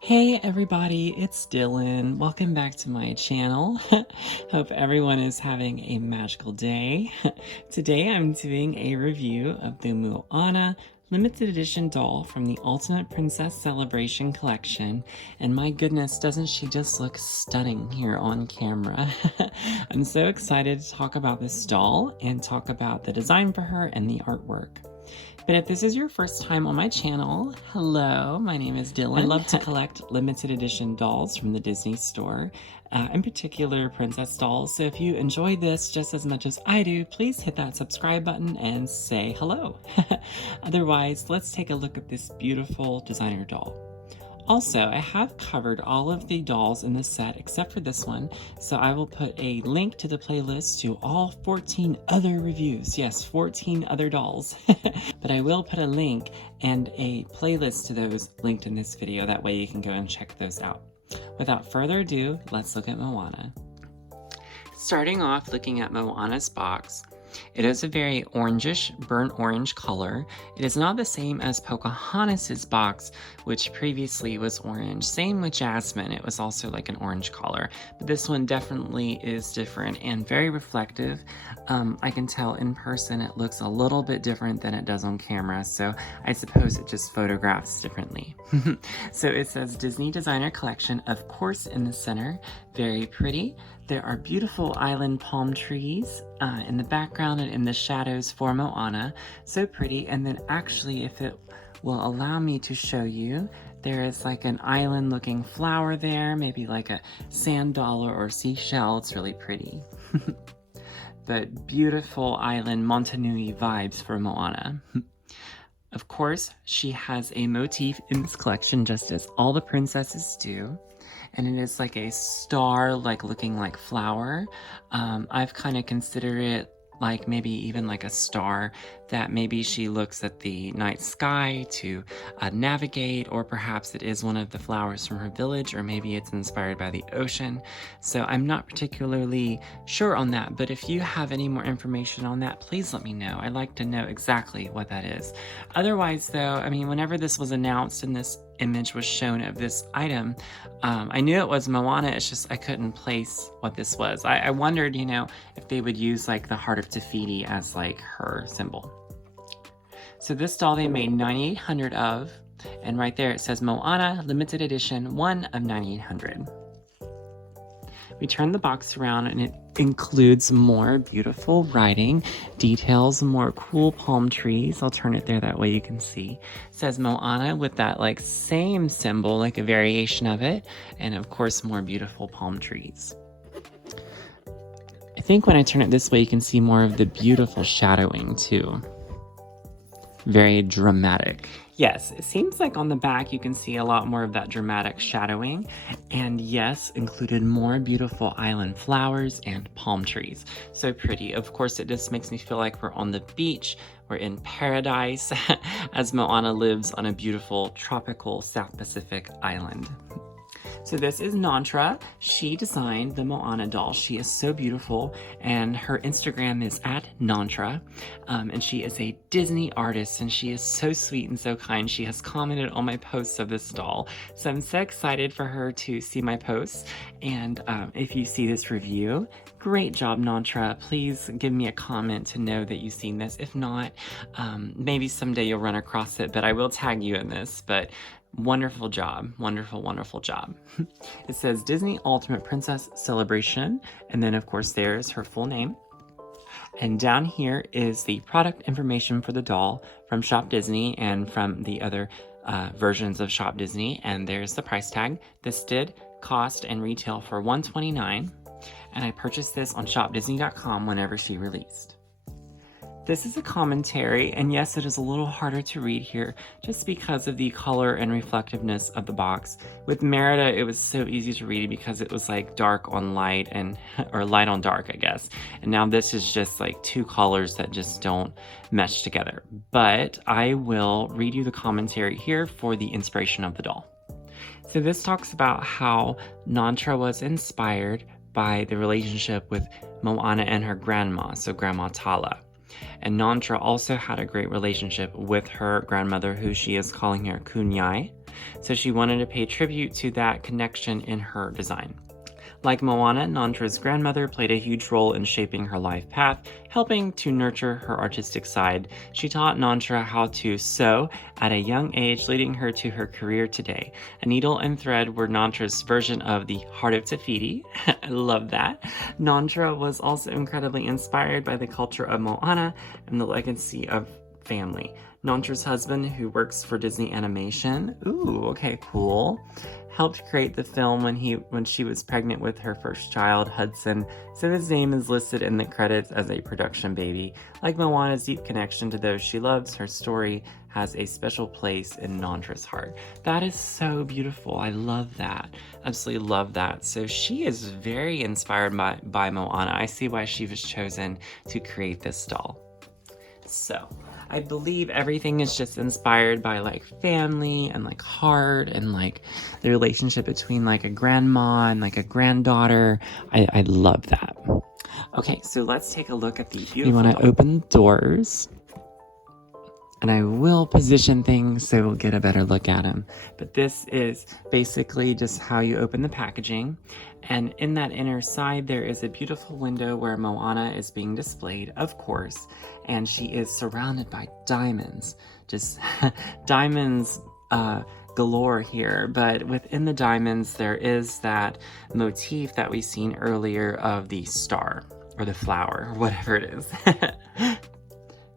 Hey everybody, it's Dylan. Welcome back to my channel. Hope everyone is having a magical day. Today I'm doing a review of the Moana limited edition doll from the Ultimate Princess Celebration collection. And my goodness, doesn't she just look stunning here on camera? I'm so excited to talk about this doll and talk about the design for her and the artwork. But if this is your first time on my channel, hello, my name is Dylan. I love to collect limited edition dolls from the Disney store, in particular princess dolls. So if you enjoy this just as much as I do, please hit that subscribe button and say hello. Otherwise, let's take a look at this beautiful designer doll. Also, I have covered all of the dolls in this set except for this one, so I will put a link to the playlist to all 14 other reviews. Yes, 14 other dolls. But I will put a link and a playlist to those linked in this video. That way you can go and check those out. Without further ado, let's look at Moana. Starting off looking at Moana's box, it is a very orangish, burnt orange color. It is not the same as Pocahontas's box, which previously was orange. Same with Jasmine, it was also like an orange color. But this one definitely is different and very reflective. I can tell in person it looks a little bit different than it does on camera, so I suppose it just photographs differently. So it says Disney Designer Collection, of course, in the center. Very pretty. There are beautiful island palm trees in the background and in the shadows for Moana. So pretty. And then actually, if it will allow me to show you, there is like an island looking flower there, maybe like a sand dollar or seashell. It's really pretty. But beautiful island Montanui vibes for Moana. Of course, she has a motif in this collection, just as all the princesses do. And it is like a star, like looking like flower. I've kind of considered it like maybe even like a star that maybe she looks at the night sky to navigate, or perhaps it is one of the flowers from her village, or maybe it's inspired by the ocean. So I'm not particularly sure on that, but if you have any more information on that, please let me know. I'd like to know exactly what that is. Otherwise though, I mean, whenever this was announced and this image was shown of this item, I knew it was Moana, it's just I couldn't place what this was. I wondered, you know, if they would use like the Heart of Te Fiti as like her symbol. So this doll they made 9,800 of, and right there it says Moana limited edition 1 of 9,800. We turn the box around and it includes more beautiful writing, details, more cool palm trees. I'll turn it there, that way you can see. It says Moana with that like same symbol, like a variation of it, and of course more beautiful palm trees. I think when I turn it this way you can see more of the beautiful shadowing too. Very dramatic. Yes, it seems like on the back you can see a lot more of that dramatic shadowing, and yes, included more beautiful island flowers and palm trees. So pretty. Of course, it just makes me feel like we're on the beach, we're in paradise, as Moana lives on a beautiful tropical South Pacific island. So this is Nontra. She designed the Moana doll. She is so beautiful, and her Instagram is at Nontra, and she is a Disney artist, and she is so sweet and so kind. She has commented on my posts of this doll, so I'm so excited for her to see my posts, and if you see this review, great job, Nontra. Please give me a comment to know that you've seen this. If not, maybe someday you'll run across it, but I will tag you in this. But wonderful job. Wonderful, wonderful job. It says Disney Ultimate Princess Celebration, and then of course there's her full name. And down here is the product information for the doll from Shop Disney and from the other versions of Shop Disney, and there's the price tag. This did cost and retail for $129, and I purchased this on shopdisney.com whenever she released. This is a commentary, and yes, it is a little harder to read here just because of the color and reflectiveness of the box. With Merida, it was so easy to read because it was like dark on light, and or light on dark, I guess. And now this is just like two colors that just don't mesh together. But I will read you the commentary here for the inspiration of the doll. So this talks about how Nontra was inspired by the relationship with Moana and her grandma, so Grandma Tala. And Nontra also had a great relationship with her grandmother, who she is calling her Kunyai. So she wanted to pay tribute to that connection in her design. Like Moana, Nontra's grandmother played a huge role in shaping her life path, helping to nurture her artistic side. She taught Nontra how to sew at a young age, leading her to her career today. A needle and thread were Nontra's version of the Heart of Te I love that. Nontra was also incredibly inspired by the culture of Moana and the legacy of family. Nontra's husband, who works for Disney Animation, ooh, okay, cool, helped create the film when she was pregnant with her first child, Hudson, so his name is listed in the credits as a production baby. Like Moana's deep connection to those she loves, her story has a special place in Nontra's heart. That is so beautiful. I love that. Absolutely love that. So she is very inspired by Moana. I see why she was chosen to create this doll. So I believe everything is just inspired by like family and like heart and like the relationship between like a grandma and like a granddaughter. I love that. Okay, so let's take a look at the beautiful. You want to open doors. And I will position things so we'll get a better look at them. But this is basically just how you open the packaging. And in that inner side, there is a beautiful window where Moana is being displayed, of course. And she is surrounded by diamonds. Just diamonds galore here. But within the diamonds, there is that motif that we've seen earlier of the star or the flower, or whatever it is.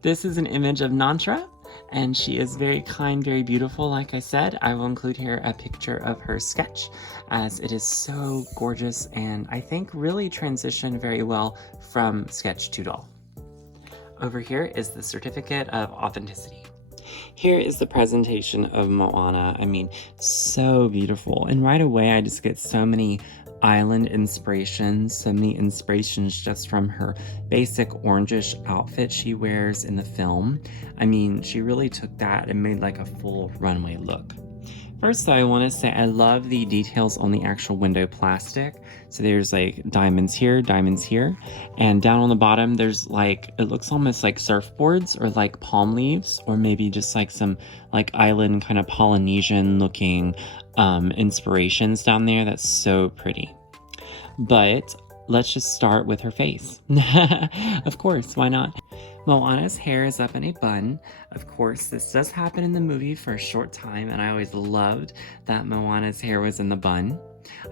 This is an image of Nontra, and she is very kind, very beautiful, like I said. I will include here a picture of her sketch, as it is so gorgeous, and I think really transitioned very well from sketch to doll. Over here is the certificate of authenticity. Here is the presentation of Moana. I mean, so beautiful. And right away, I just get so many island inspirations, so many inspirations just from her basic orangish outfit she wears in the film. I mean, she really took that and made like a full runway look. First, I want to say I love the details on the actual window plastic. So there's like diamonds here, and down on the bottom there's like, it looks almost like surfboards or like palm leaves, or maybe just like some like island kind of Polynesian looking inspirations down there. That's so pretty. But let's just start with her face. Of course, why not? Moana's hair is up in a bun. Of course, this does happen in the movie for a short time, and I always loved that Moana's hair was in the bun.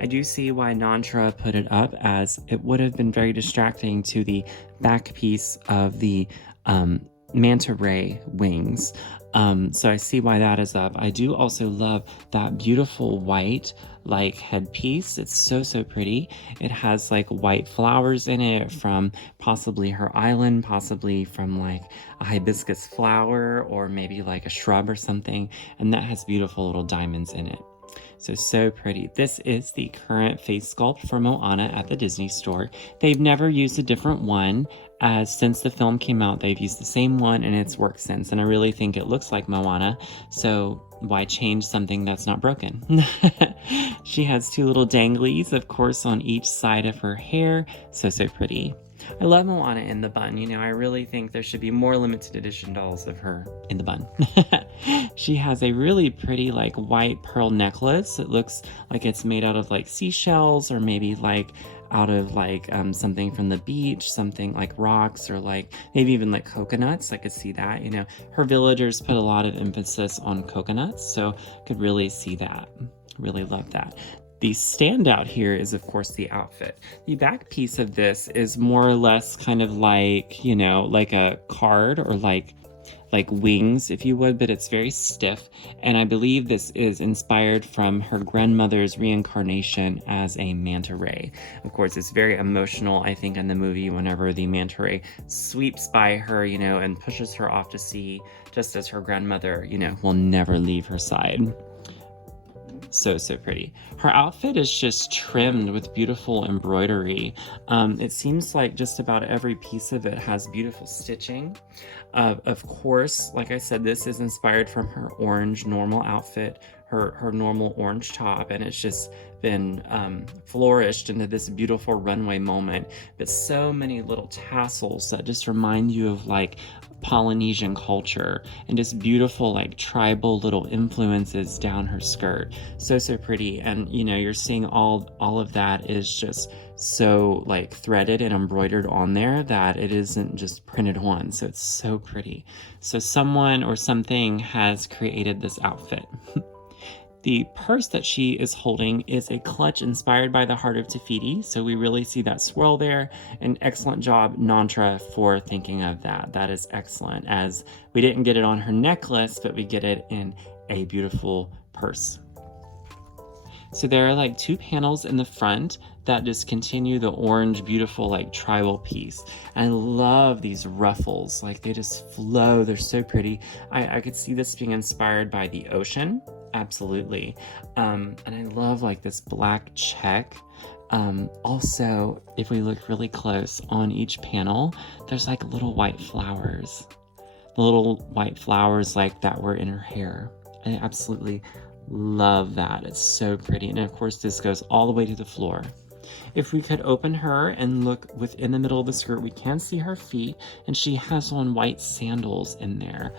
I do see why Nontra put it up, as it would have been very distracting to the back piece of the manta ray wings. So I see why that is up. I do also love that beautiful white like headpiece. It's so pretty. It has like white flowers in it from possibly her island, possibly from like a hibiscus flower, or maybe like a shrub or something, and that has beautiful little diamonds in it. So pretty. This is the current face sculpt for Moana at the Disney store. They've never used a different one, as since the film came out, they've used the same one and it's worked since. And I really think it looks like Moana, so why change something that's not broken? She has two little danglies, of course, on each side of her hair. So pretty. I love Moana in the bun. You know, I really think there should be more limited edition dolls of her in the bun. She has a really pretty like white pearl necklace. It looks like it's made out of like seashells, or maybe like out of like something from the beach, something like rocks, or like maybe even like coconuts. I could see that. You know, her villagers put a lot of emphasis on coconuts, so could really see that. Really love that. The standout here is, of course, the outfit. The back piece of this is more or less kind of like, you know, like a card, or like wings, if you would, but it's very stiff. And I believe this is inspired from her grandmother's reincarnation as a manta ray. Of course, it's very emotional, I think, in the movie whenever the manta ray sweeps by her, you know, and pushes her off to sea, just as her grandmother, you know, will never leave her side. So pretty. Her outfit is just trimmed with beautiful embroidery. It seems like just about every piece of it has beautiful stitching. Of course, like I said, this is inspired from her orange normal outfit, her normal orange top, and it's just been flourished into this beautiful runway moment. But so many little tassels that just remind you of like Polynesian culture, and just beautiful like tribal little influences down her skirt. So pretty. And you know, you're seeing all of that is just so like threaded and embroidered on there that it isn't just printed on. So it's so pretty. So someone or something has created this outfit. The purse that she is holding is a clutch inspired by the heart of Tafiti. So we really see that swirl there. An excellent job, Nontra, for thinking of that. That is excellent, as we didn't get it on her necklace, but we get it in a beautiful purse. So there are like 2 panels in the front that just continue the orange, beautiful, like tribal piece. And I love these ruffles. Like they just flow. They're so pretty. I could see this being inspired by the ocean. Absolutely. And I love like this black check. Also, if we look really close on each panel, there's like little white flowers. The little white flowers like that were in her hair. I absolutely love that. It's so pretty. And of course, this goes all the way to the floor. If we could open her and look within the middle of the skirt, we can see her feet, and she has on white sandals in there.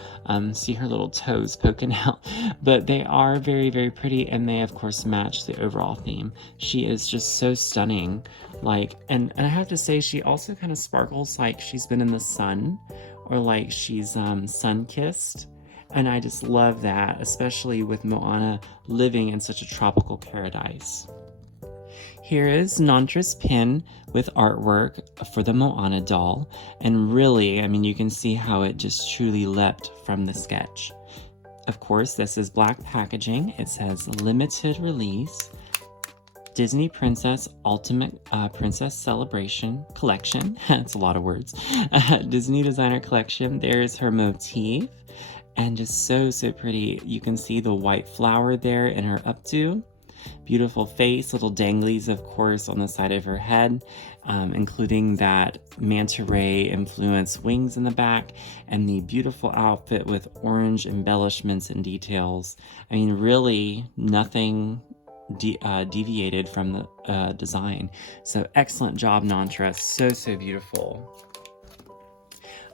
See her little toes poking out, but they are very, very pretty, and they of course match the overall theme. She is just so stunning. Like, and I have to say, she also kind of sparkles like she's been in the sun, or like she's sun-kissed. And I just love that, especially with Moana living in such a tropical paradise. Here is Nontra's pin with artwork for the Moana doll. And really, I mean, you can see how it just truly leapt from the sketch. Of course, this is black packaging. It says limited release, Disney Princess Ultimate Princess Celebration Collection. That's a lot of words. Disney Designer Collection. There's her motif. And just so pretty. You can see the white flower there in her updo. Beautiful face, little danglies, of course, on the side of her head, including that manta ray influenced wings in the back, and the beautiful outfit with orange embellishments and details. I mean, really nothing deviated from the design. So excellent job, Nontra. So beautiful.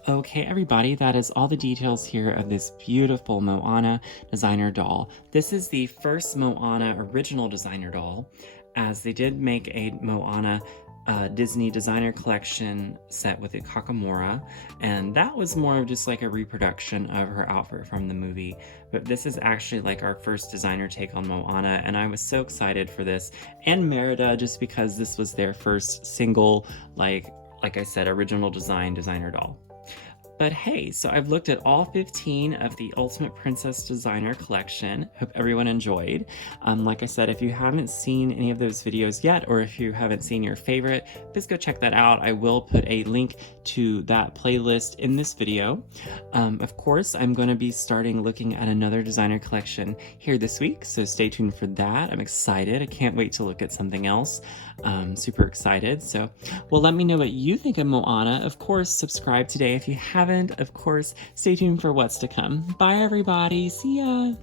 Okay, everybody, that is all the details here of this beautiful Moana designer doll. This is the first Moana original designer doll, as they did make a Moana Disney designer collection set with the Kakamora, and that was more of just like a reproduction of her outfit from the movie. But this is actually like our first designer take on Moana, and I was so excited for this, and Merida, just because this was their first single, like I said, original designer doll. But hey, so I've looked at all 15 of the Ultimate Princess Designer Collection. Hope everyone enjoyed. Like I said, if you haven't seen any of those videos yet, or if you haven't seen your favorite, please go check that out. I will put a link to that playlist in this video. Of course, I'm going to be starting looking at another designer collection here this week, so stay tuned for that. I'm excited. I can't wait to look at something else. Super excited. So, well, let me know what you think of Moana. Of course, subscribe today if you haven't. Of course, stay tuned for what's to come. Bye, everybody. See ya.